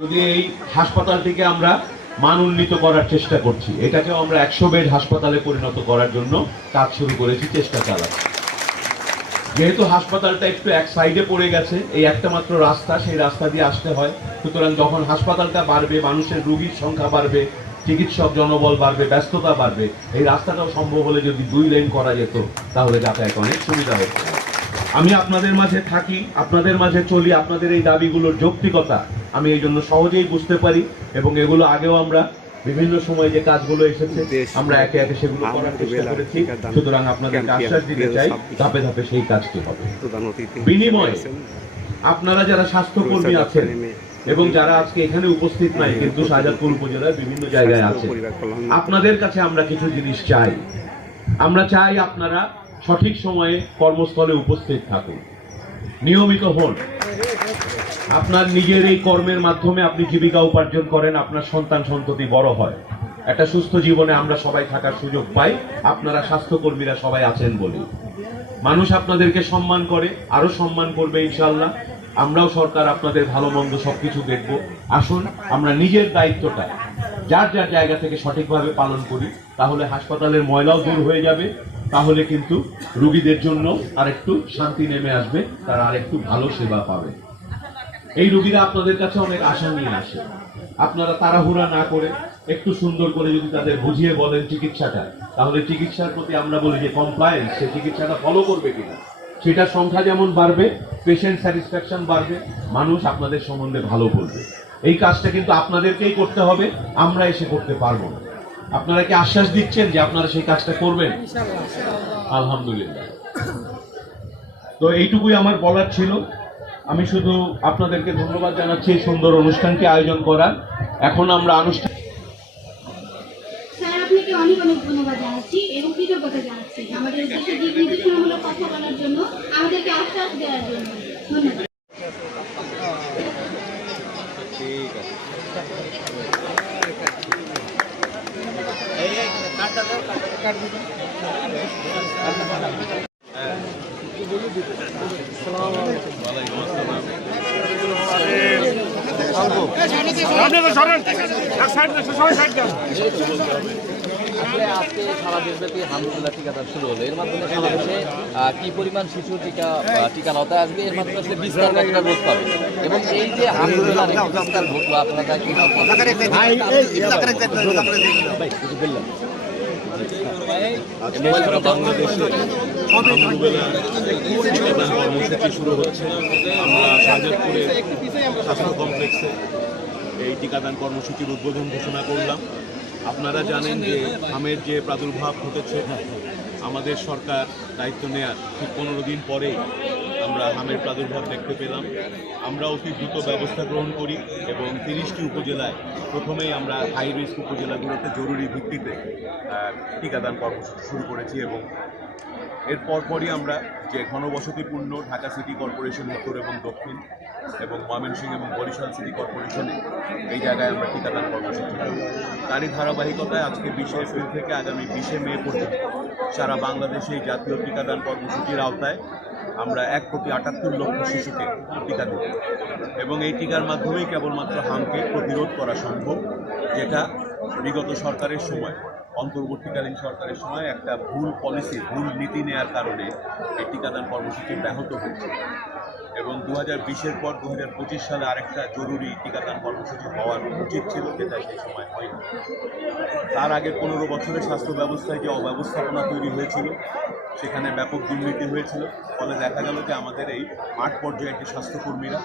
যদি এই হাসপাতালটিকে আমরা মান উন্নীত করার চেষ্টা করছি, এটাকেও আমরা 100 বেড হাসপাতালে পরিণত করার জন্য কাজ শুরু করেছি, চেষ্টা চালাচ্ছি। যেহেতু হাসপাতালটা একটু এক সাইডে পড়ে গেছে, এই একটা মাত্র রাস্তা, সেই রাস্তা দিয়ে আসতে হয়। সুতরাং যখন হাসপাতালটা বাড়বে, মানুষের রোগীর সংখ্যা বাড়বে, চিকিৎসক জনবল বাড়বে, ব্যস্ততা বাড়বে, এই রাস্তাটাও সম্ভব হলে যদি 2 লেন করা যেত তাহলে যাতায়াত অনেক সুবিধা হতো। আমি আপনাদের মাঝে থাকি, আপনাদের মাঝে চলি, আপনাদের এই দাবিগুলোর যৌক্তিকতা আমি এই জন্য সহজেই বুঝতে পারি, এবং এগুলো আগেও আমরা বিভিন্ন সময় যে কাজগুলো এসেছে আমরা একে একে সেগুলো করার চেষ্টা করেছি। সুতরাং আপনাদেরকে আশ্বাস দিতে চাই, ধাপে ধাপে সেই কাজটি হবে। বিনিময়ে আপনারা যারা স্বাস্থ্যকর্মী আছেন এবং যারা আজকে এখানে উপস্থিত নাই কিন্তু শাহজাদপুর উপজেলার বিভিন্ন জায়গায় আছে, আপনাদের কাছে আমরা কিছু জিনিস চাই। আমরা চাই আপনারা সঠিক সময়ে কর্মস্থলে উপস্থিত থাকুন, নিয়মিত হন। আপনার নিজের এই কর্মের মাধ্যমে আপনি জীবিকা উপার্জন করেন, আপনার সন্তান সন্ততি বড় হয়, একটা সুস্থ জীবনে আমরা সবাই থাকার সুযোগ পাই। আপনারা স্বাস্থ্যকর্মীরা সবাই আছেন বলে মানুষ আপনাদেরকে সম্মান করে, আরো সম্মান করবে ইনশাআল্লাহ। আমরাও সরকার আপনাদের ভালো মন্দ সবকিছু দেখব। আসুন আমরা নিজের দায়িত্বটা যার যার জায়গা থেকে সঠিকভাবে পালন করি, তাহলে হাসপাতালের ময়লাও দূর হয়ে যাবে, তাহলে কিন্তু রোগীদের জন্য আরেকটু শান্তি নেমে আসবে, তারা আরেকটু ভালো সেবা পাবে। এই রোগীরা আপনাদের কাছে অনেক আশা নিয়ে আসে, আপনারা তাড়াহুড়া না করে একটু সুন্দর করে যদি তাদের বুঝিয়ে বলেন চিকিৎসাটা, তাহলে চিকিৎসার প্রতি আমরা বলি যে কমপ্লায়েন্স, সে চিকিৎসাটা ফলো করবে কিনা, সেটার সংখ্যা যেমন বাড়বে, পেশেন্ট স্যাটিসফ্যাকশন বাড়বে, মানুষ আপনাদের সম্বন্ধে ভালো বলবে। এই কাজটা কিন্তু আপনাদেরকেই করতে হবে, আমরা এসে করতে পারবো না। আপনারা কি আশ্বাস দিচ্ছেন যে আপনারা সেই কাজটা করবেন? আলহামদুলিল্লাহ। তো এইটুকুই আমার বলার ছিল। আমি শুধু আপনাদেরকে ধন্যবাদ জানাচ্ছি এই সুন্দর অনুষ্ঠানকে আয়োজন করার। এখন আমরা আনুষ্ঠানিক আপনাকে অনেক অনেক ধন্যবাদ জানাচ্ছি এবং কৃতজ্ঞতা জানাচ্ছি আমাদের দেশের দিক নির্দেশনামূলক কথা বলার জন্য, আমাদেরকে আশ্বাস দেওয়ার জন্য। ধন্যবাদ। আসলে আজকে সারা দেশব্যাপী আলহামদুলিল্লাহ টিকাদান শুরু হলো। এর মাধ্যমে সারা দেশে কি পরিমাণ শিশু টিকা নতা আসবে, এর মাধ্যমে আসলে বিস্তার কতটা রোধ পাবে, এবং এই যে আন্দোলন বিস্তার ঘটলো আপনারা বাংলাদেশে কর্মসূচি শুরু হচ্ছে। আমরা শাহজাদপুরে স্বাস্থ্য কমপ্লেক্সে এই টিকাদান কর্মসূচির উদ্বোধন ঘোষণা করলাম। আপনারা জানেন যে হামের যে প্রাদুর্ভাব ঘটেছে, আমাদের সরকার দায়িত্ব নেয়ার ঠিক 15 দিন পরেই আমরা হামের প্রাদুর্ভাব দেখতে পেলাম। আমরা অতি দ্রুত ব্যবস্থা গ্রহণ করি এবং 30টি উপজেলায় প্রথমেই আমরা হাই রিস্ক উপজেলাগুলোতে জরুরি ভিত্তিতে টিকাদান কর্মসূচি শুরু করেছি, এবং এর পরপরই আমরা যে ঘনবসতিপূর্ণ ঢাকা সিটি কর্পোরেশন উত্তর এবং দক্ষিণ এবং ময়মনসিংহ এবং বরিশাল সিটি কর্পোরেশনে এই জায়গায় আমরা টিকাদান কর্মসূচি করি। তারই ধারাবাহিকতায় আজকে 20 এপ্রিল থেকে আগামী 20 মে পর্যন্ত সারা বাংলাদেশে এই জাতীয় টিকাদান কর্মসূচির আওতায় আমরা 1,78,00,000 শিশুকে টিকা দেব, এবং এই টিকার মাধ্যমেই কেবলমাত্র হামকে প্রতিরোধ করা সম্ভব, যেটা বিগত সরকারের সময়, অন্তর্বর্তীকালীন সরকারের সময় একটা ভুল পলিসি, ভুল নীতি নেয়ার কারণে এই টিকাদান কর্মসূচি ব্যাহত হচ্ছে। এবং 2020-এর পর 2025 সালে আরেকটা জরুরি টিকাদান কর্মসূচি হওয়ার উচিত ছিল, যেটা সেই সময় হয়নি। তার আগে 15 বছরের স্বাস্থ্য ব্যবস্থায় যে অব্যবস্থাপনা তৈরি হয়েছিল, সেখানে ব্যাপক দুর্নীতি হয়েছিল। ফলে দেখা গেল যে আমাদের এই মাঠ পর্যায়ে একটি স্বাস্থ্যকর্মীরা